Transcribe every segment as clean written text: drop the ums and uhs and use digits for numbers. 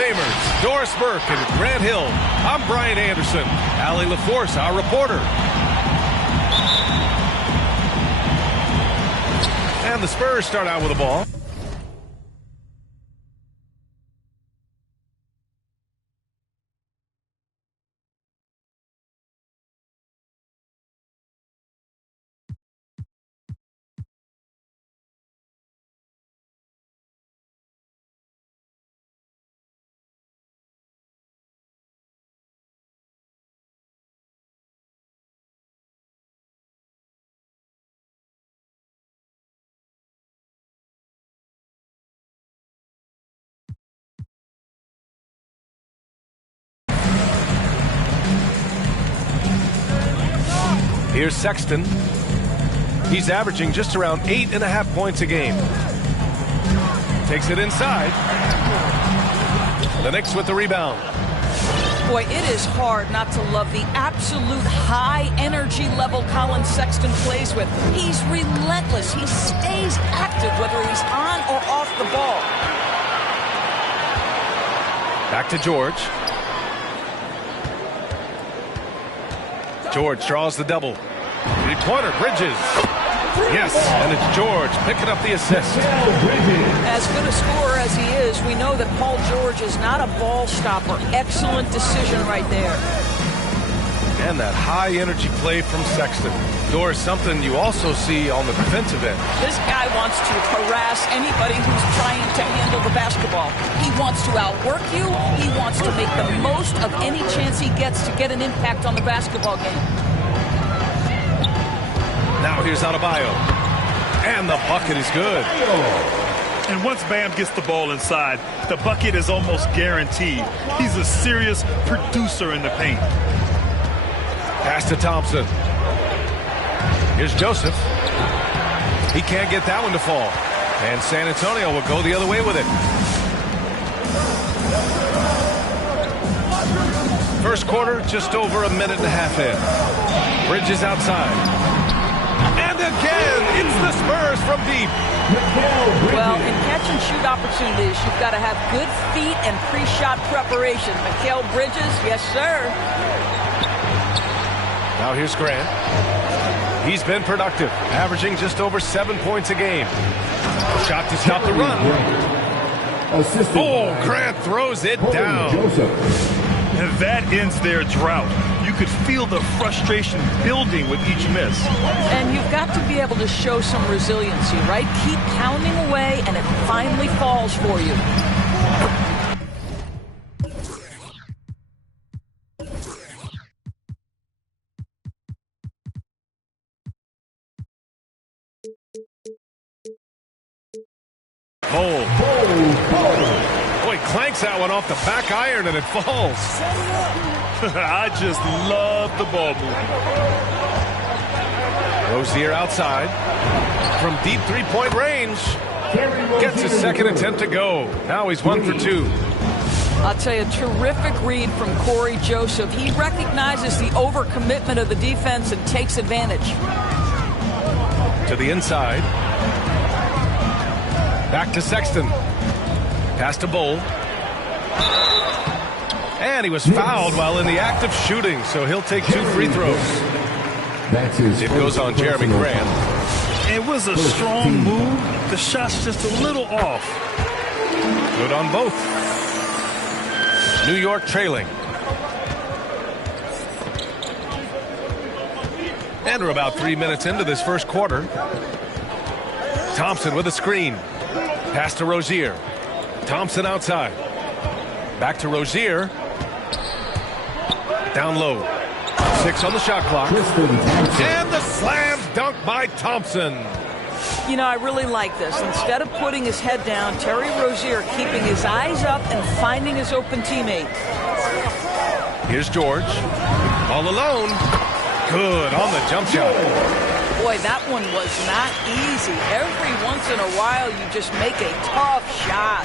Famers, Doris Burke and Grant Hill. I'm Brian Anderson. Allie LaForce, our reporter. And the Spurs start out with the ball. Here's Sexton. He's averaging just around 8.5 points a game. Takes it inside. The Knicks with the rebound. Boy, it is hard not to love the absolute high energy level Colin Sexton plays with. He's relentless. He stays active whether he's on or off the ball. Back to George. George draws the double. Three-pointer, Bridges. Yes, and it's George picking up the assist. As good a scorer as he is, we know that Paul George is not a ball stopper. Excellent decision right there. And that high-energy play from Sexton. Doris, something you also see on the defensive end. This guy wants to harass anybody who's trying to handle the basketball. He wants to outwork you. He wants to make the most of any chance he gets to get an impact on the basketball game. Now here's Adebayo. And the bucket is good. And once Bam gets the ball inside, the bucket is almost guaranteed. He's a serious producer in the paint. Pass to Thompson. Here's Joseph. He can't get that one to fall. And San Antonio will go the other way with it. First quarter, just over a minute and a half in. Bridges outside. And again, it's the Spurs from deep. Well, in catch-and-shoot opportunities, you've got to have good feet and pre-shot preparation. Mikal Bridges, yes, sir. Now here's Grant. He's been productive, averaging just over 7 points a game. Shot to stop the run. Oh, Grant throws it down. And that ends their drought. You could feel the frustration building with each miss. And you've got to be able to show some resiliency, right? Keep pounding away, and it finally falls for you. Boy, clanks that one off the back iron and it falls. I just love the ball movement. Rozier outside. From deep three-point range. Gets his second attempt to go. Now he's 1 for 2. I'll tell you, terrific read from Corey Joseph. He recognizes the overcommitment of the defense and takes advantage. To the inside. Back to Sexton. Pass to Bull. And he was fouled while in the act of shooting, so he'll take 2 free throws. It goes on Jeremy Grant. It was a strong move. The shot's just a little off. Good on both. New York trailing. And we're about 3 minutes into this first quarter. Thompson with a screen. Pass to Rozier. Thompson outside. Back to Rozier. Down low. 6 on the shot clock. And the slam dunk by Thompson. You know, I really like this. Instead of putting his head down, Terry Rozier keeping his eyes up and finding his open teammate. Here's George. All alone. Good on the jump shot. Boy, that one was not easy. Every once in a while, you just make a tough shot.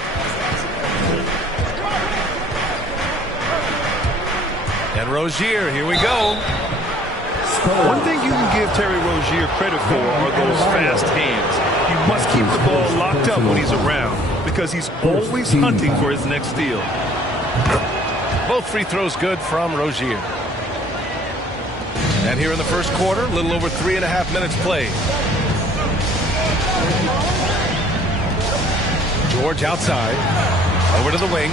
And Rozier, here we go. One thing you can give Terry Rozier credit for are those fast hands. You must keep the ball locked up when he's around because he's always hunting for his next steal. Both free throws good from Rozier. And here in the first quarter, a little over 3.5 minutes played. George outside. Over to the wing.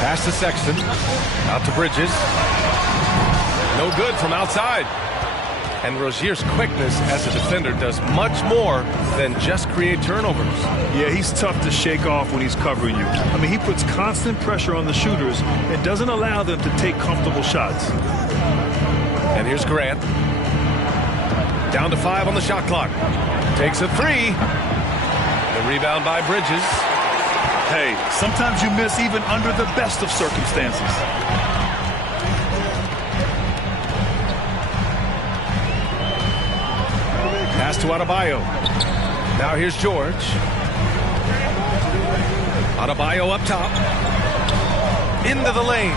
Pass to Sexton. Out to Bridges. No good from outside. And Rozier's quickness as a defender does much more than just create turnovers. Yeah, he's tough to shake off when he's covering you. I mean, he puts constant pressure on the shooters and doesn't allow them to take comfortable shots. And here's Grant. Down to 5 on the shot clock. Takes a 3. The rebound by Bridges. Hey, sometimes you miss even under the best of circumstances. Pass to Adebayo. Now here's George. Adebayo up top. Into the lane.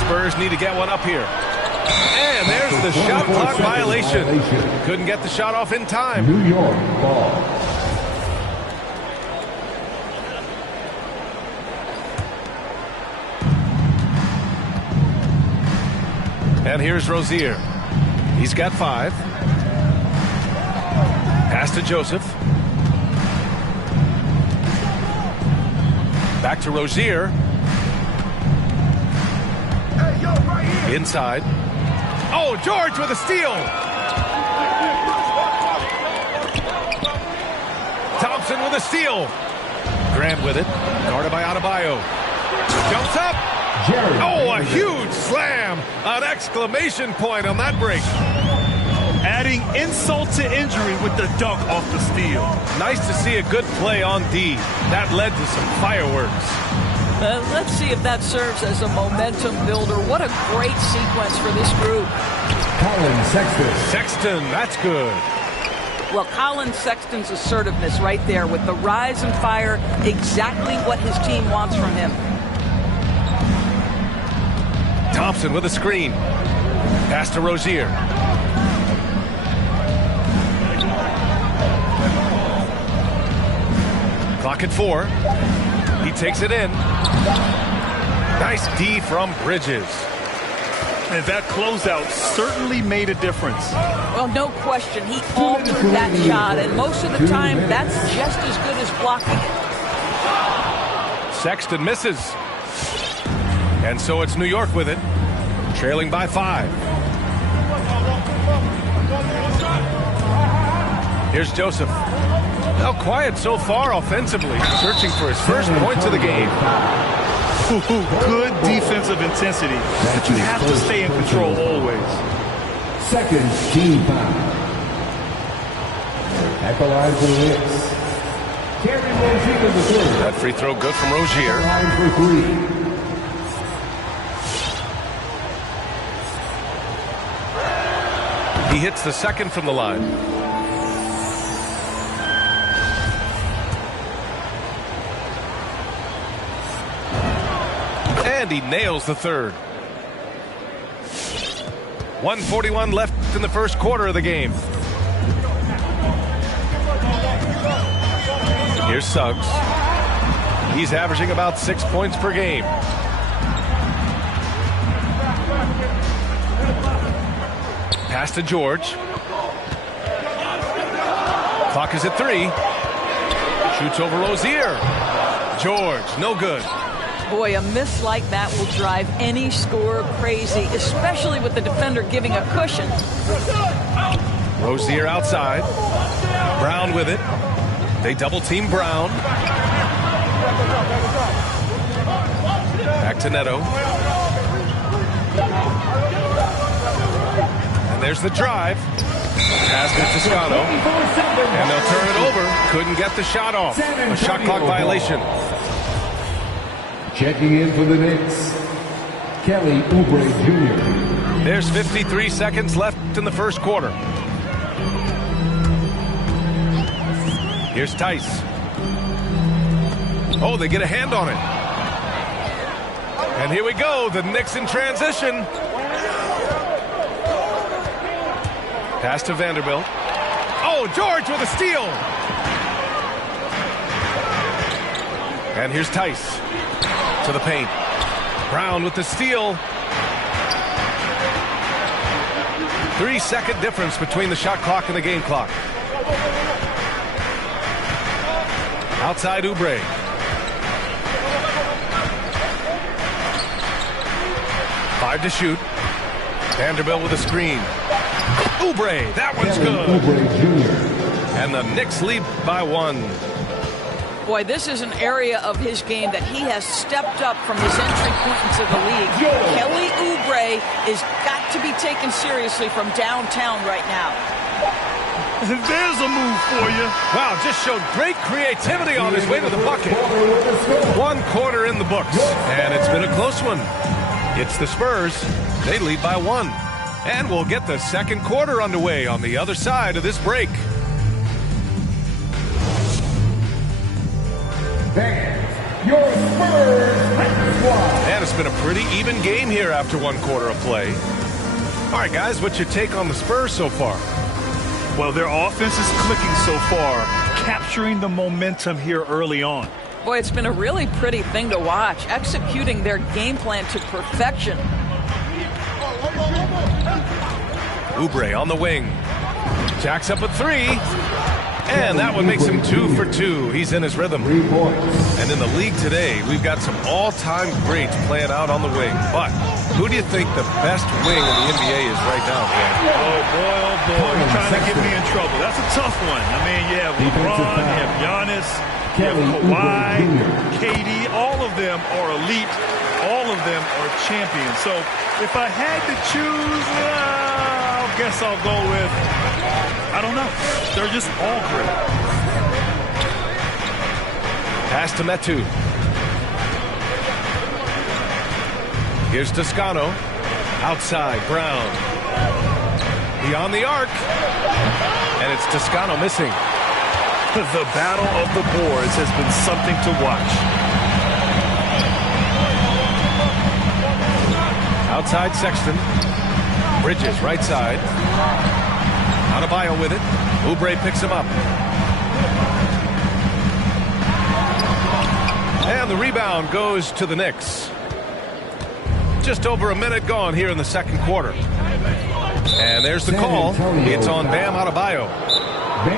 Spurs need to get one up here. And there's the shot clock violation. Couldn't get the shot off in time. New York ball. And here's Rozier. He's got 5. Pass to Joseph. Back to Rozier. Inside. Oh, George with a steal. Thompson with a steal. Grant with it. Guarded by Adebayo. Jumps up. Oh, a huge slam. An exclamation point on that break. Adding insult to injury with the dunk off the steal. Nice to see a good play on D. That led to some fireworks. Let's see if that serves as a momentum builder. What a great sequence for this group. Colin Sexton. Sexton, that's good. Well, Colin Sexton's assertiveness right there with the rise and fire, exactly what his team wants from him. Thompson with a screen. Pass to Rozier. Clock at 4. He takes it in. Nice D from Bridges. And that closeout certainly made a difference. Well, no question. He altered that shot, and most of the time, that's just as good as blocking it. Sexton misses. And so it's New York with it. Trailing by 5. Here's Joseph. Now quiet so far offensively. Searching for his first points of the game. Good defensive intensity. But you have to stay in control always. Second team foul. At the line for the Knicks. Terry Rozier the third. That free throw good from Rozier. Line for 3. He hits the second from the line. And he nails the third. 1:41 left in the first quarter of the game. Here's Suggs. He's averaging about 6 points per game. Pass to George. Clock is at 3. Shoots over Rozier. George, no good. Boy, a miss like that will drive any scorer crazy, especially with the defender giving a cushion. Rozier outside. Brown with it. They double team Brown. Back to Neto. And there's the drive. Pass to Toscano. And they'll turn it over. Couldn't get the shot off. A shot clock violation. Checking in for the Knicks, Kelly Oubre Jr. There's 53 seconds left in the first quarter. Here's Tice. Oh, they get a hand on it. And here we go, the Knicks in transition. Pass to Vanderbilt. Oh, George with a steal. And here's Tice to the paint. Brown with the steal. 3-second difference between the shot clock and the game clock. Outside Oubre. Five to shoot. Vanderbilt with a screen. Oubre, that one's good. And the Knicks lead by 1. Boy, this is an area of his game that he has stepped up from his entry point into the league. Kelly Oubre is got to be taken seriously from downtown right now. There's a move for you. Wow, just showed great creativity on his way to the bucket. 1 quarter in the books, and it's been a close one. It's the Spurs. They lead by 1. And we'll get the second quarter underway on the other side of this break. Your Spurs squad. And it's been a pretty even game here after 1 quarter of play. All right, guys, what's your take on the Spurs so far? Well, their offense is clicking so far, capturing the momentum here early on. Boy, it's been a really pretty thing to watch, executing their game plan to perfection. Oubre on the wing. Jacks up a 3. And that one makes him 2 for 2. He's in his rhythm. And in the league today, we've got some all-time greats playing out on the wing. But who do you think the best wing in the NBA is right now, man? Oh, boy, you're trying to get me in trouble. That's a tough one. I mean, you have LeBron, you have Giannis, you have Kawhi, KD. All of them are elite. All of them are champions. So if I had to choose, I guess I'll go with, I don't know. They're just all great. Pass to Metu. Here's Toscano. Outside, Brown. Beyond the arc. And it's Toscano missing. The battle of the boards has been something to watch. Outside Sexton. Bridges, right side. Adebayo with it. Oubre picks him up. And the rebound goes to the Knicks. Just over a minute gone here in the second quarter. And there's the call. It's on Bam Adebayo.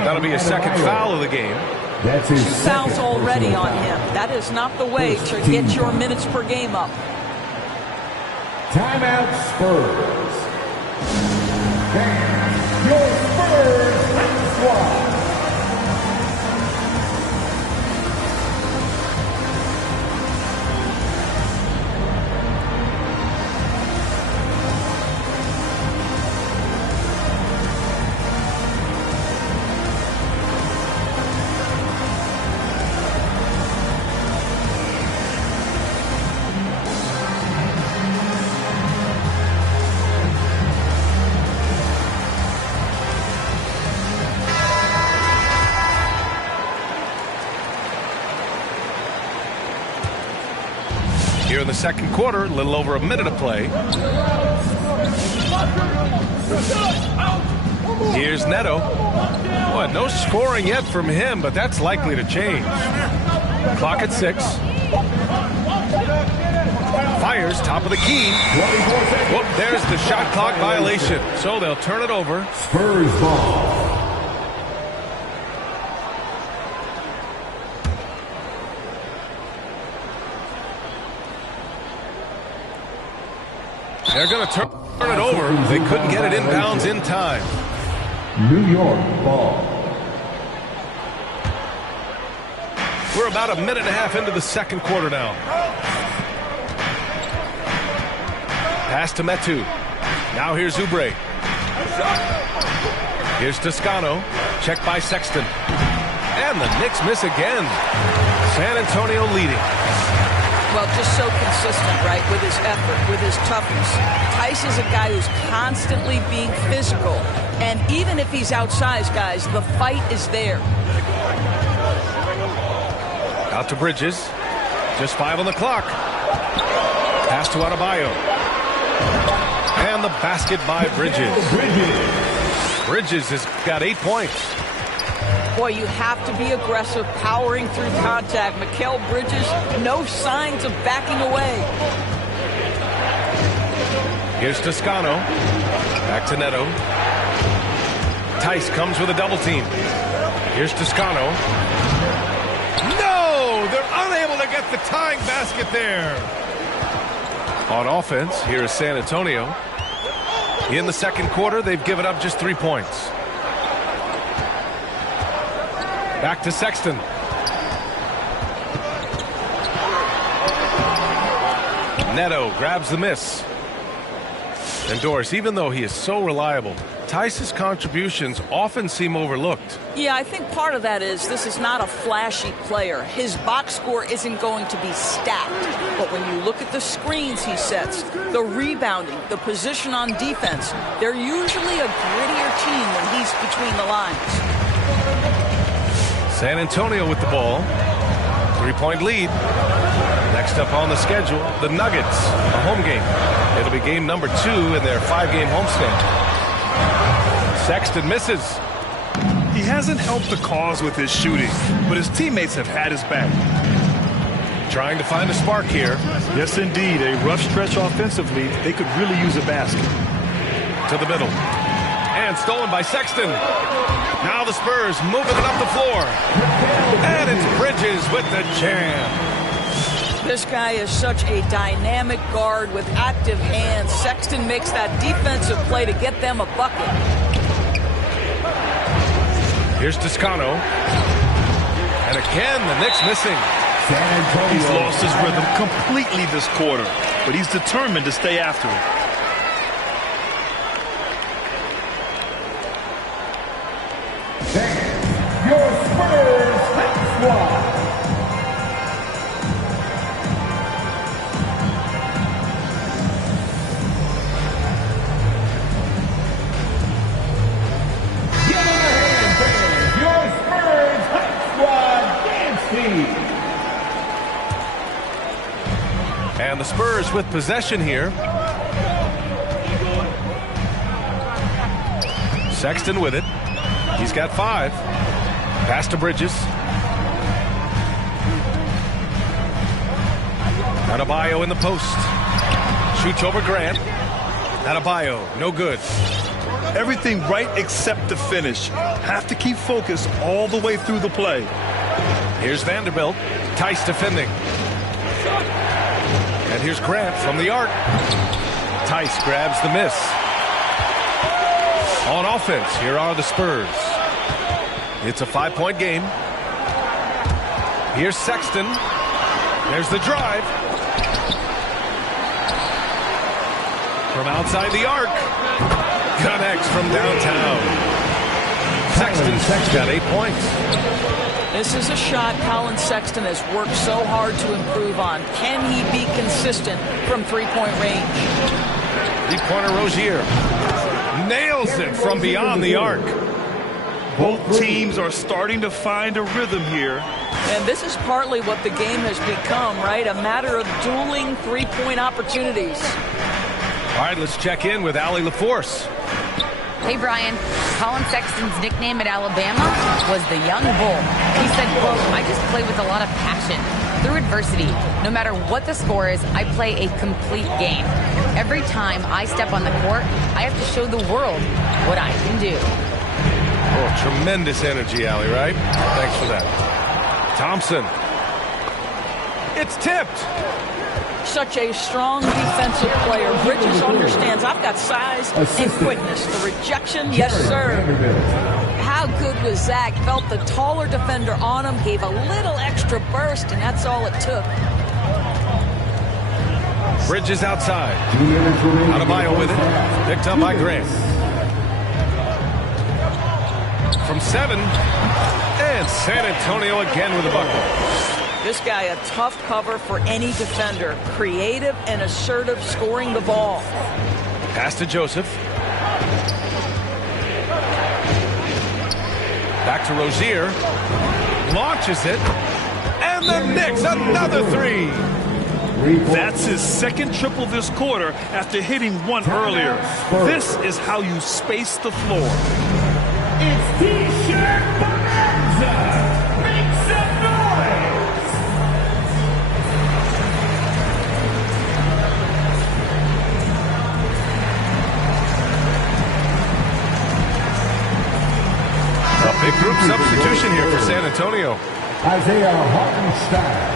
That'll be his second foul of the game. That's his 2 fouls already on him. That is not the way to get your minutes per game up. Timeout Spurs. Bam, your Spurs squad. Here in the second quarter, a little over a minute of play. Here's Neto. Boy, no scoring yet from him, but that's likely to change. Clock at 6. Fires, top of the key. Whoop, there's the shot clock violation. So they'll turn it over. Spurs ball. They're going to turn it over. They couldn't get it inbounds in time. New York ball. We're about a minute and a half into the second quarter now. Pass to Metu. Now here's Oubre. Here's Toscano. Check by Sexton. And the Knicks miss again. San Antonio leading. Well, just so consistent, right, with his effort, with his toughness. Tice is a guy who's constantly being physical. And even if he's outsized, guys, the fight is there. Out to Bridges. Just 5 on the clock. Pass to Adebayo. And the basket by Bridges. Bridges has got 8 points. Boy, you have to be aggressive, powering through contact. Mikal Bridges, no signs of backing away. Here's Toscano. Back to Neto. Tice comes with a double team. Here's Toscano. No! They're unable to get the tying basket there. On offense, here is San Antonio. In the second quarter, they've given up just 3 points. Back to Sexton. Neto grabs the miss. And Doris, even though he is so reliable, Tice's contributions often seem overlooked. Yeah, I think part of that is this is not a flashy player. His box score isn't going to be stacked. But when you look at the screens he sets, the rebounding, the position on defense, they're usually a grittier team when he's between the lines. San Antonio with the ball. 3-point lead. Next up on the schedule, the Nuggets, a home game. It'll be game number 2 in their 5-game homestand. Sexton misses. He hasn't helped the cause with his shooting, but his teammates have had his back. Trying to find a spark here. Yes, indeed. A rough stretch offensively. They could really use a basket. To the middle. And stolen by Sexton. Now the Spurs moving it up the floor. And it's Bridges with the jam. This guy is such a dynamic guard with active hands. Sexton makes that defensive play to get them a bucket. Here's Toscano. And again, the Knicks missing. He's lost his rhythm completely this quarter, but he's determined to stay after it. Your Spurs squad. And the Spurs with possession here. Sexton with it. He's got 5. Pass to Bridges. Adebayo in the post. Shoots over Grant. Adebayo, no good. Everything right except the finish. Have to keep focused all the way through the play. Here's Vanderbilt. Tice defending. And here's Grant from the arc. Tice grabs the miss. On offense, here are the Spurs. It's a 5-point game. Here's Sexton. There's the drive. From outside the arc. Connects from downtown. Sexton's got 8 points. This is a shot Colin Sexton has worked so hard to improve on. Can he be consistent from 3-point range? 3-pointer Rozier. Nails it from beyond the arc. Both teams are starting to find a rhythm here. And this is partly what the game has become, right? A matter of dueling 3-point opportunities. All right, let's check in with Allie LaForce. Hey, Brian. Colin Sexton's nickname at Alabama was the Young Bull. He said, quote, I just play with a lot of passion. Through adversity, no matter what the score is, I play a complete game. Every time I step on the court, I have to show the world what I can do. Oh, tremendous energy, Allie, right? Thanks for that. Thompson. It's tipped. Such a strong defensive player. Bridges understands I've got size and quickness. The rejection, yes, sir. How good was Zach? Felt the taller defender on him, gave a little extra burst, and that's all it took. Bridges outside. Adebayo with it. Picked up by Grant. From 7. And San Antonio again with a bucket. This guy, a tough cover for any defender. Creative and assertive scoring the ball. Pass to Joseph. Back to Rozier. Launches it. And the Knicks, another 3. That's his second triple this quarter after hitting one earlier. This is how you space the floor. It's T-shirt bonanza. Antonio. Isaiah Hartenstein.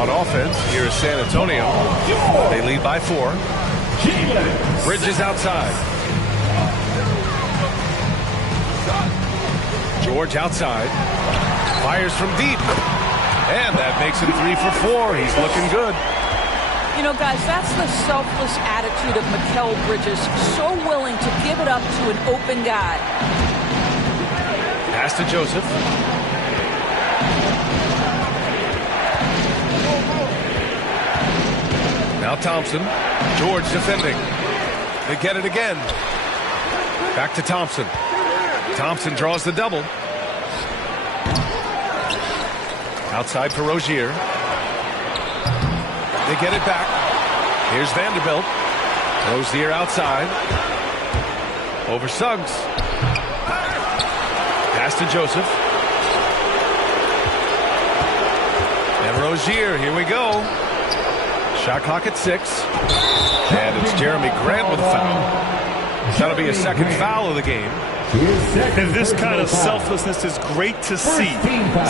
On offense, here is San Antonio. They lead by 4. Bridges outside. George outside. Fires from deep. And that makes it 3 for 4. He's looking good. You know, guys, that's the selfless attitude of Mikal Bridges. So willing to give it up to an open guy. Pass to Joseph. Now Thompson. George defending. They get it again. Back to Thompson. Thompson draws the double. Outside for Rozier. They get it back. Here's Vanderbilt. Rozier outside. Over Suggs. Pass to Joseph. And Rozier, here we go. Shot clock at 6. And it's Jeremy Grant with a foul. That'll be a second foul of the game. And this kind of selflessness is great to see.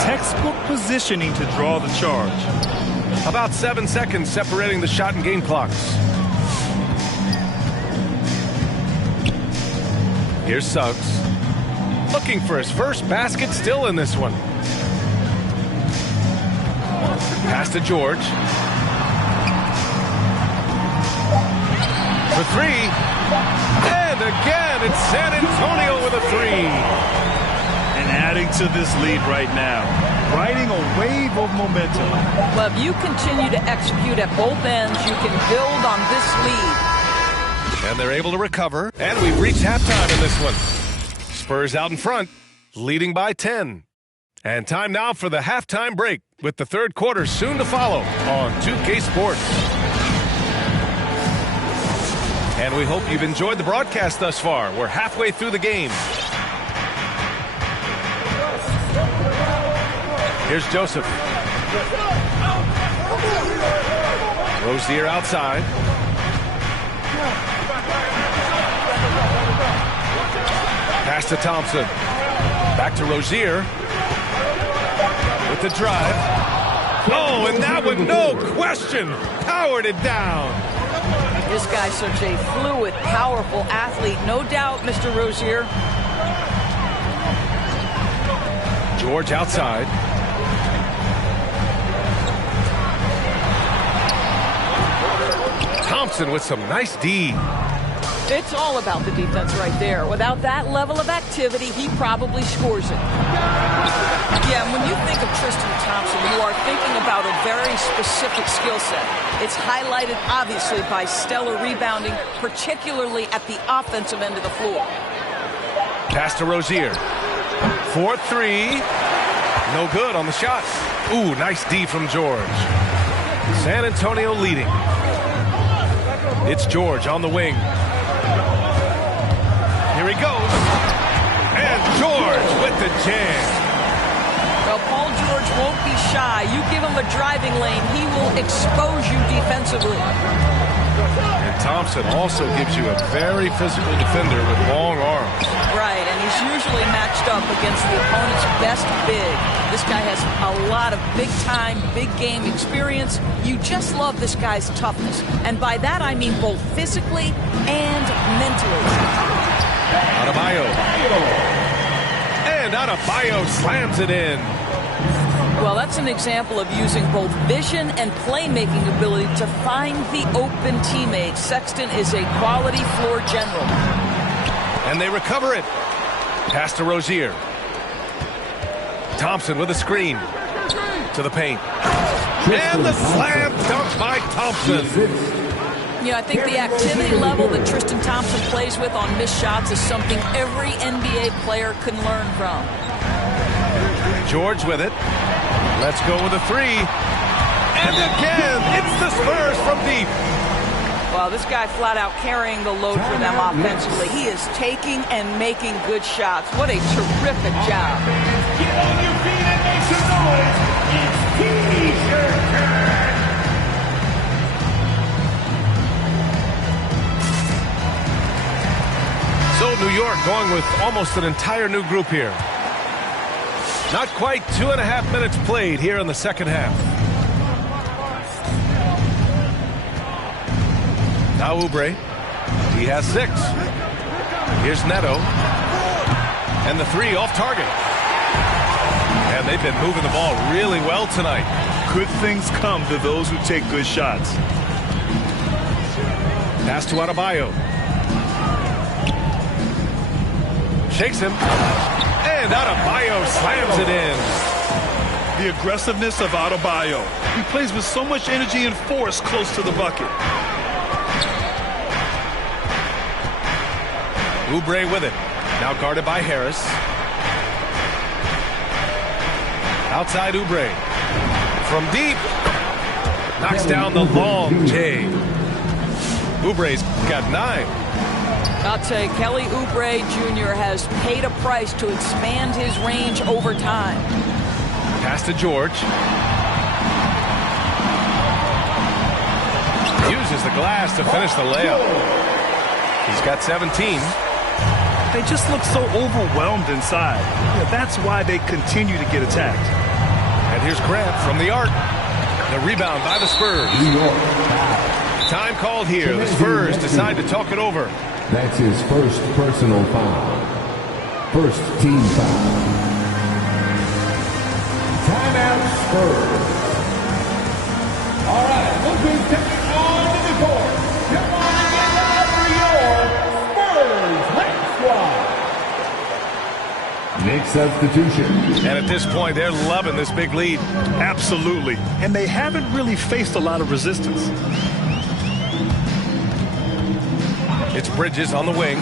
Textbook positioning to draw the charge. About 7 seconds separating the shot and game clocks. Here's Suggs. Looking for his first basket still in this one. Pass to George. For 3. And again, it's San Antonio with a 3. And adding to this lead right now. Riding a wave of momentum. Well, if you continue to execute at both ends, you can build on this lead. And they're able to recover. And we've reached halftime in this one. Spurs out in front, leading by 10. And time now for the halftime break, with the third quarter soon to follow on 2K Sports. And we hope you've enjoyed the broadcast thus far. We're halfway through the game. Here's Joseph. Rozier outside. Pass to Thompson. Back to Rozier. With the drive. Oh, and that one, no question, powered it down. This guy's such a fluid, powerful athlete. No doubt, Mr. Rozier. George outside. Thompson with some nice D. It's all about the defense right there. Without that level of activity, he probably scores it. Yeah, when you think of Tristan Thompson, you are thinking about a very specific skill set. It's highlighted, obviously, by stellar rebounding, particularly at the offensive end of the floor. Pass to Rozier. 4-3. No good on the shot. Ooh, nice D from George. San Antonio leading. It's George on the wing. Here he goes. And George with the jam. Well, Paul George won't be shy. You give him a driving lane, he will expose you defensively. And Thompson also gives you a very physical defender with long arms. Right, and he's usually matched up against the opponent's best big. This guy has a lot of big-time, big-game experience. You just love this guy's toughness. And by that, I mean both physically and mentally. Adebayo. And Adebayo slams it in. Well, that's an example of using both vision and playmaking ability to find the open teammate. Sexton is a quality floor general. And they recover it. Pass to Rozier. Thompson with a screen. To the paint. And the slam dunk by Thompson. Yeah, I think the activity level that Tristan Thompson plays with on missed shots is something every NBA player can learn from. George with it. Let's go with a 3. And again, it's the Spurs from deep. Well, this guy flat out carrying the load for them offensively. He is taking and making good shots. What a terrific job. Get on your feet and make some noise. It's T-shirt time. So New York going with almost an entire new group here. Not quite 2.5 minutes played here in the second half. Now Oubre. He has 6. Here's Neto. And the 3 off target. And they've been moving the ball really well tonight. Good things come to those who take good shots. Pass to Adebayo. Shakes him. And Adebayo slams it in. The aggressiveness of Adebayo. He plays with so much energy and force close to the bucket. Oubre with it. Now guarded by Harris. Outside Oubre. From deep. Knocks down the long J. Oubre's got 9. I'll tell you, Kelly Oubre Jr. has paid a price to expand his range over time. Pass to George. Uses the glass to finish the layup. He's got 17. They just look so overwhelmed inside. That's why they continue to get attacked. And here's Grant from the arc. The rebound by the Spurs. Time called here. The Spurs decide to talk it over. That's his first personal foul. First team foul. Timeout Spurs. All right, look who's taking on to the court. Come on and get out for your Spurs High Squad. Next substitution. And at this point, they're loving this big lead. Absolutely. And they haven't really faced a lot of resistance. It's Bridges on the wing.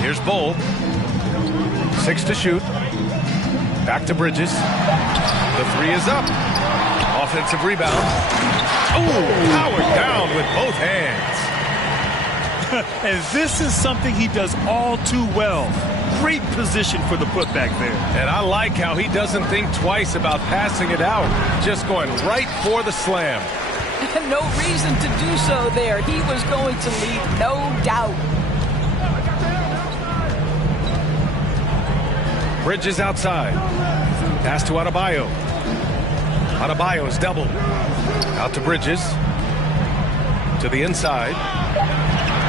Here's Bull. 6 to shoot. Back to Bridges. The 3 is up. Offensive rebound. Oh, powered down with both hands. And this is something he does all too well. Great position for the putback there. And I like how he doesn't think twice about passing it out. Just going right for the slam. No reason to do so there. He was going to lead, no doubt. Bridges outside. Pass to Adebayo. Adebayo is doubled. Out to Bridges. To the inside.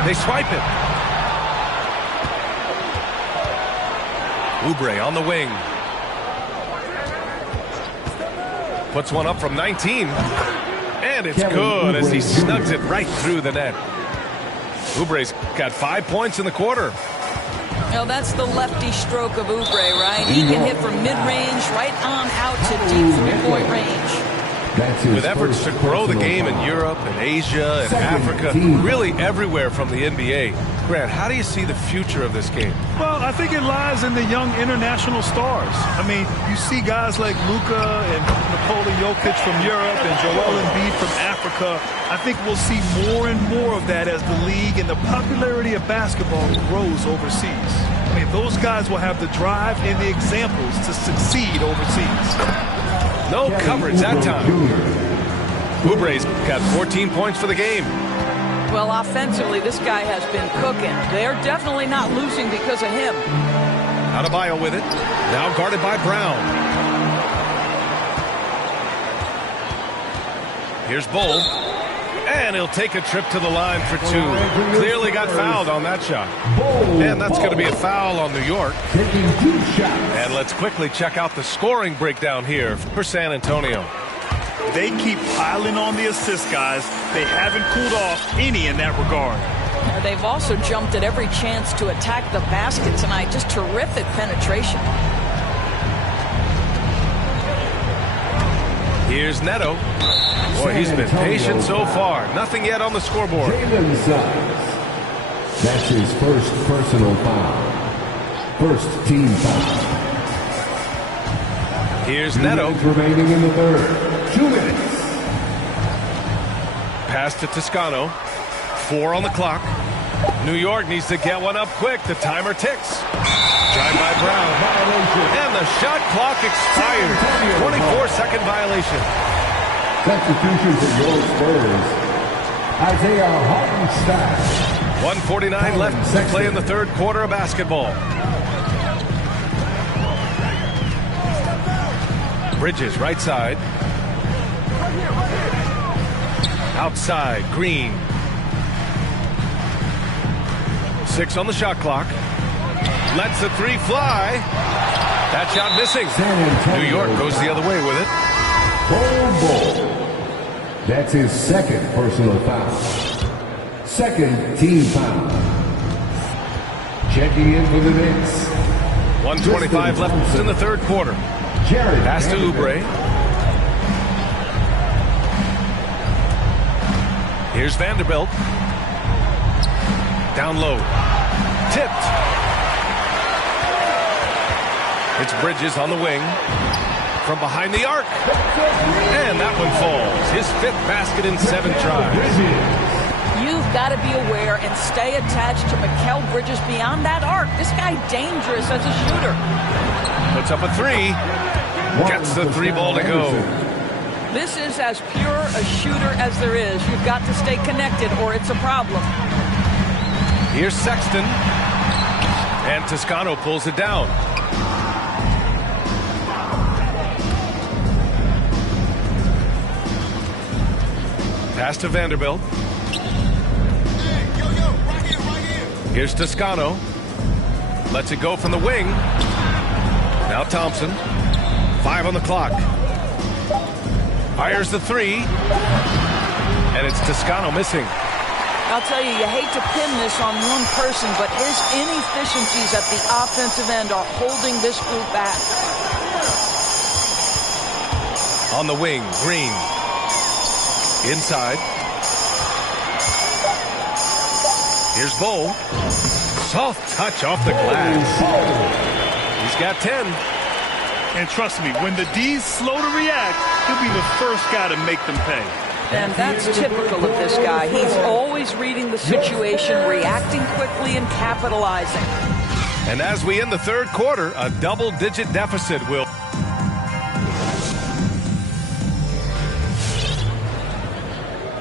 They swipe it. Oubre on the wing. Puts one up from 19. And it's good as he snugs it right through the net. Oubre's got 5 points in the quarter. Well, that's the lefty stroke of Oubre, right? He can hit from mid-range right on out to deep three-point range. With efforts to grow the game in Europe and Asia and Africa, really everywhere from the NBA. Grant, how do you see the future of this game? Well, I think it lies in the young international stars. I mean, you see guys like Luka and Nikola Jokic from Europe and Joel Embiid from Africa. I think we'll see more and more of that as the league and the popularity of basketball grows overseas. I mean, those guys will have the drive and the examples to succeed overseas. No coverage that time. Oubre's got 14 points for the game. Well, offensively, this guy has been cooking. They're definitely not losing because of him. Adebayo with it. Now guarded by Brown. Here's Bull. And he'll take a trip to the line for 2. Clearly got fouled on that shot. And that's going to be a foul on New York. And let's quickly check out the scoring breakdown here for San Antonio. They keep piling on the assist, guys. They haven't cooled off any in that regard. They've also jumped at every chance to attack the basket tonight. Just terrific penetration. Here's Neto. Boy, he's been patient so far. Nothing yet on the scoreboard. That's his first personal foul. First team foul. Here's Neto. Remaining in the third. 2 minutes. Pass to Toscano. 4 on the clock. New York needs to get one up quick. The timer ticks. Drive by Brown. And the shot clock expires. 24-second violation. Substitution for your Spurs. Isaiah Hartenstein. 1:49 left to play in the third quarter of basketball. Bridges, right side. Outside, Green. 6 on the shot clock. Lets the three fly. That shot missing. New York goes the other way with it. Bull. That's his second personal foul. Second team foul. Checking in for the Knicks. 1:25 left in the third quarter. Pass to Oubre. Here's Vanderbilt. Down low. Tipped. It's Bridges on the wing. From behind the arc. And that one falls. His 5th basket in 7 tries. You've got to be aware and stay attached to Mikal Bridges beyond that arc. This guy dangerous as a shooter. Puts up a 3. Gets the 3 ball to go. This is as pure a shooter as there is. You've got to stay connected or it's a problem. Here's Sexton. And Toscano pulls it down. Pass to Vanderbilt. Here's Toscano. Lets it go from the wing. Now Thompson. 5 on the clock. Fires the 3. And it's Toscano missing. I'll tell you, you hate to pin this on one person, but his inefficiencies at the offensive end are holding this group back. On the wing, Green. Inside. Here's Bull. Soft touch off the glass. He's got 10. And trust me, when the D's slow to react, he'll be the first guy to make them pay. And that's typical of this guy. He's always reading the situation, reacting quickly, and capitalizing. And as we end the third quarter, a double-digit deficit will...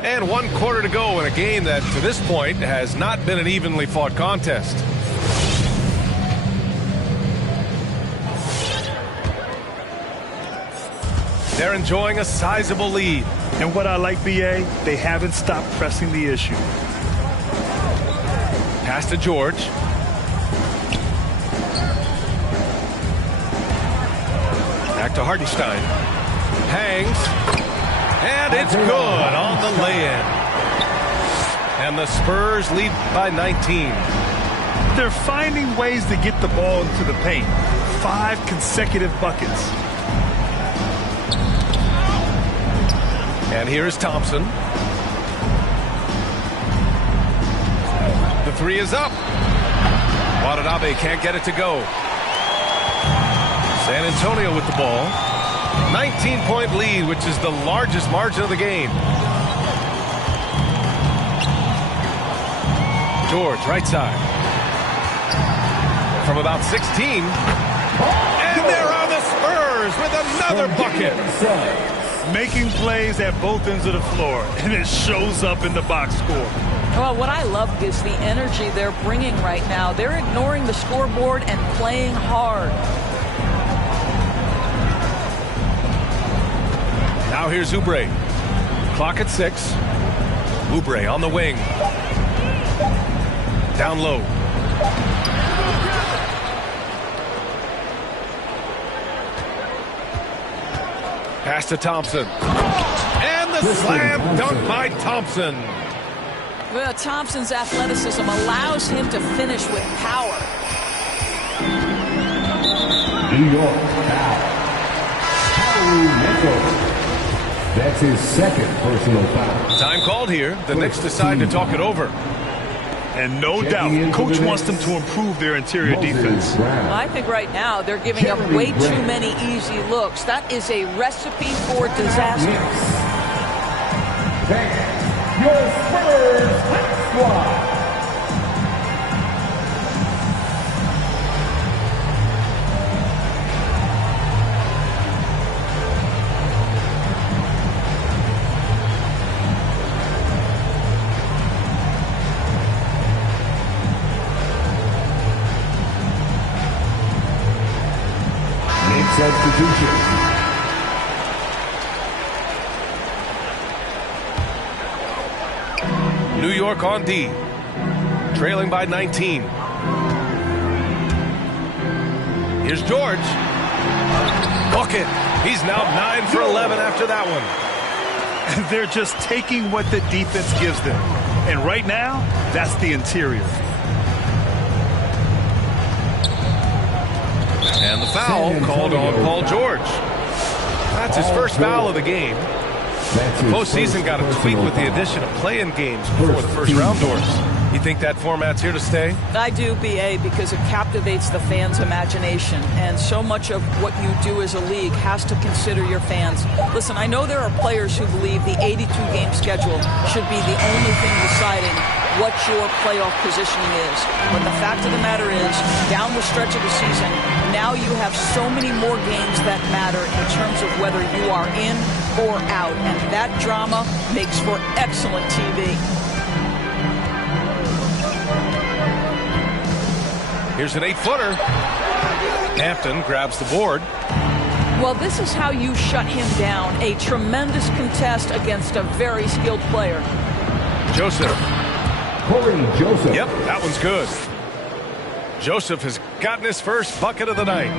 And 1 quarter to go in a game that, to this point, has not been an evenly fought contest. They're enjoying a sizable lead. And what I like, BA, they haven't stopped pressing the issue. Pass to George. Back to Hartenstein. Hangs. And it's good on the lay-in. And the Spurs lead by 19. They're finding ways to get the ball into the paint. 5 consecutive buckets. And here is Thompson. The 3 is up. Watanabe can't get it to go. San Antonio with the ball. 19-point lead, which is the largest margin of the game. George, right side. From about 16. And there are the Spurs with another bucket. Making plays at both ends of the floor, and it shows up in the box score. Well, what I love is the energy they're bringing right now. They're ignoring the scoreboard and playing hard. Now here's Oubre. Clock at 6. Oubre on the wing. Down low. Pass to Thompson. And the slam dunk by Thompson. Well, Thompson's athleticism allows him to finish with power. New York foul. That's his second personal foul. Time called here. The Knicks decide to talk it over. And no doubt, Coach wants them to improve their interior defense. I think right now they're giving up way too many easy looks. That is a recipe for disaster. Your Spurs hot squad. substitution. New York on D, trailing by 19. Here's George. Bucket. He's now 9 for 11 after that one. They're just taking what the defense gives them. And right now, that's the interior. And the foul called on Paul George. That's his first foul of the game. Postseason got a tweak with the addition of play-in games before the first round doors. You think that format's here to stay? I do, B.A., because it captivates the fans' imagination, and so much of what you do as a league has to consider your fans. Listen, I know there are players who believe the 82-game schedule should be the only thing deciding what your playoff positioning is. But the fact of the matter is, down the stretch of the season, now you have so many more games that matter in terms of whether you are in or out, and that drama makes for excellent TV. Here's an 8-footer. Hampton grabs the board. Well, this is how you shut him down. A tremendous contest against a very skilled player. Joseph. Corey Joseph. Yep, that one's good. Joseph has gotten his first bucket of the night.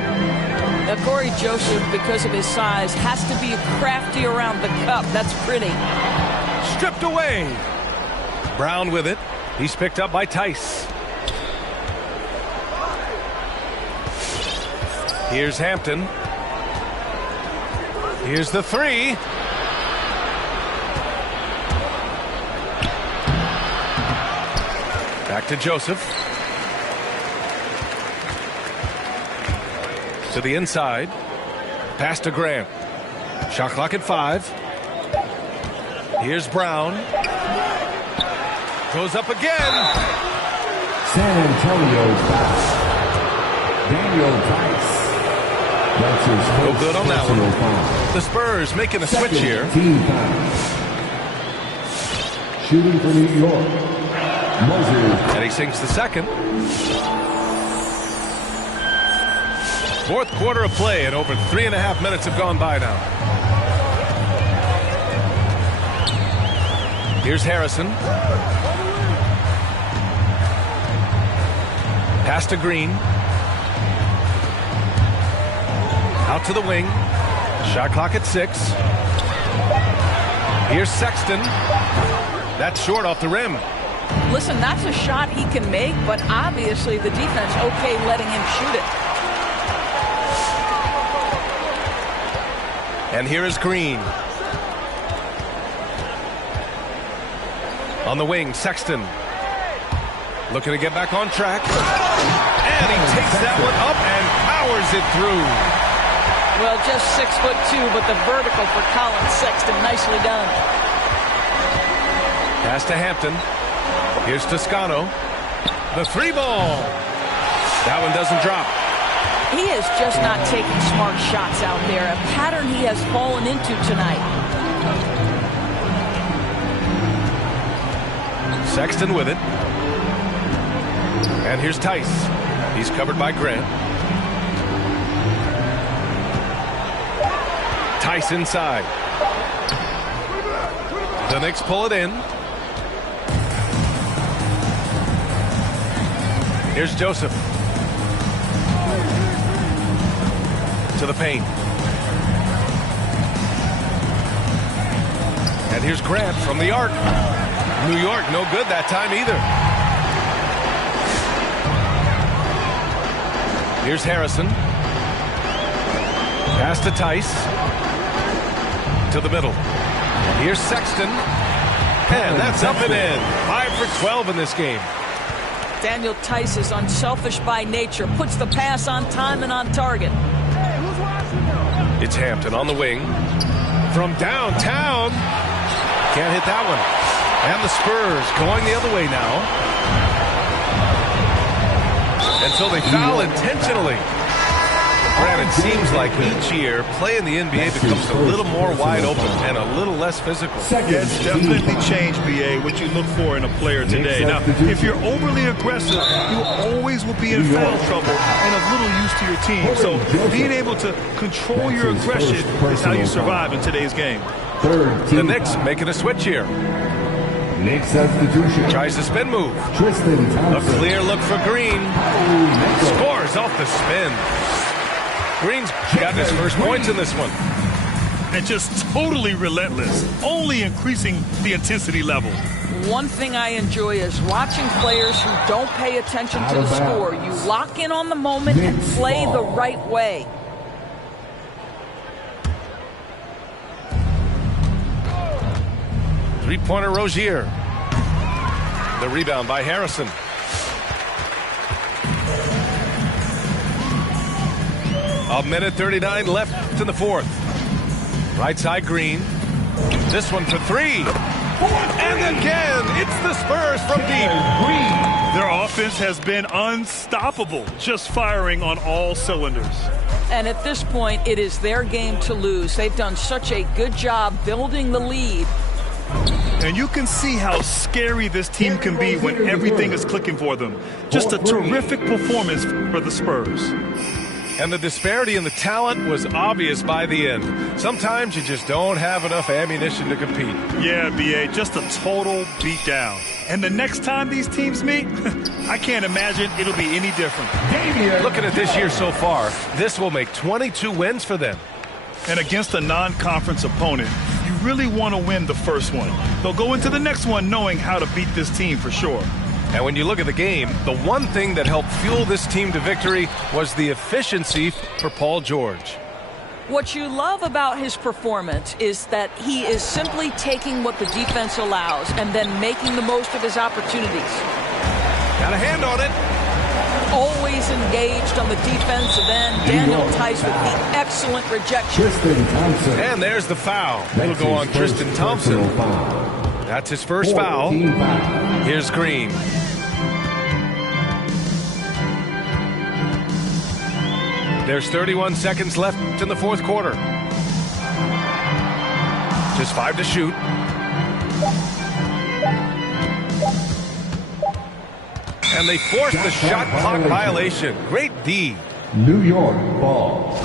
Now, Corey Joseph, because of his size, has to be crafty around the cup. That's pretty. Stripped away. Brown with it. He's picked up by Tice. Here's Hampton. Here's the three. Back to Joseph. To the inside. Pass to Grant. Shot clock at 5. Here's Brown. Goes up again. San Antonio's foul. Daniel Tice. That's his first No good on that personal one. foul. The Spurs making a switch here. Team foul. Shooting for New York. Moses. And he sinks the second. Fourth quarter of play, and over 3.5 minutes have gone by now. Here's Harrison. Pass to Green. Out to the wing. Shot clock at 6. Here's Sexton. That's short off the rim. Listen, that's a shot he can make, but obviously the defense okay letting him shoot it. And here is Green. On the wing, Sexton. Looking to get back on track. And he takes that one up and powers it through. Well, just 6'2", but the vertical for Colin Sexton, nicely done. Pass to Hampton. Here's Toscano. The 3 ball. That one doesn't drop. He is just not taking smart shots out there, a pattern he has fallen into tonight. Sexton with it. And here's Tice. He's covered by Grant. Tice inside. The Knicks pull it in. Here's Joseph. To the paint. And here's Grant from the arc. New York, no good that time either. Here's Harrison. Pass to Tice. To the middle. Here's Sexton. And that's up and in. 5 for 12 in this game. Daniel Tice is unselfish by nature, puts the pass on time and on target. It's Hampton on the wing. From downtown. Can't hit that one. And the Spurs going the other way now. Until they foul intentionally. Grant, it seems like each year, play in the NBA becomes a little more wide open and a little less physical. Yeah, it's definitely changed, BA, what you look for in a player today. Now, if you're overly aggressive, you always will be in foul trouble and of little use to your team. So being able to control your aggression is how you survive in today's game. The Knicks making a switch here. Next substitution. Tries the spin move. A A clear look for Green. Scores off the spin. Green's got his first points in this one. And just totally relentless, only increasing the intensity level. One thing I enjoy is watching players who don't pay attention to the score. You lock in on the moment and play the right way. Three-pointer Rozier. The rebound by Harrison. A minute 39 left in the fourth. Right side Green. This one for three. And again, it's the Spurs from deep. Their offense has been unstoppable, just firing on all cylinders. And at this point, it is their game to lose. They've done such a good job building the lead. And you can see how scary this team can be when everything is clicking for them. Just a terrific performance for the Spurs. And the disparity in the talent was obvious by the end. Sometimes you just don't have enough ammunition to compete. Yeah, BA, just a total beatdown. And the next time these teams meet, I can't imagine it'll be any different. Looking at this year so far, this will make 22 wins for them. And against a non-conference opponent, you really want to win the first one. They'll go into the next one knowing how to beat this team for sure. And when you look at the game, the one thing that helped fuel this team to victory was the efficiency for Paul George. What you love about his performance is that he is simply taking what the defense allows and then making the most of his opportunities. Got a hand on it. Always engaged on the defensive end. Daniel Tice with the excellent rejection. And there's the foul. It'll go on Tristan Thompson. That's his first foul. Here's Green. There's 31 seconds left in the fourth quarter. Just 5 to shoot. And they forced the shot clock violation. Great D. New York ball.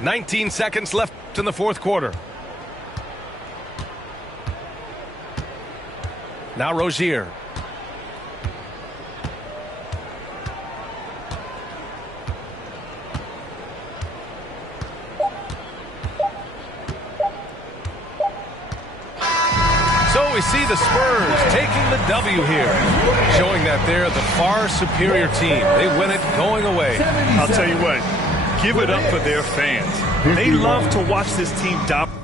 $19 seconds left in the fourth quarter. Now Rozier. So we see the Spurs taking the W here, showing that they're the far superior team. They win it going away. I'll tell you what. Give it up for their fans. They love to watch this team dominate.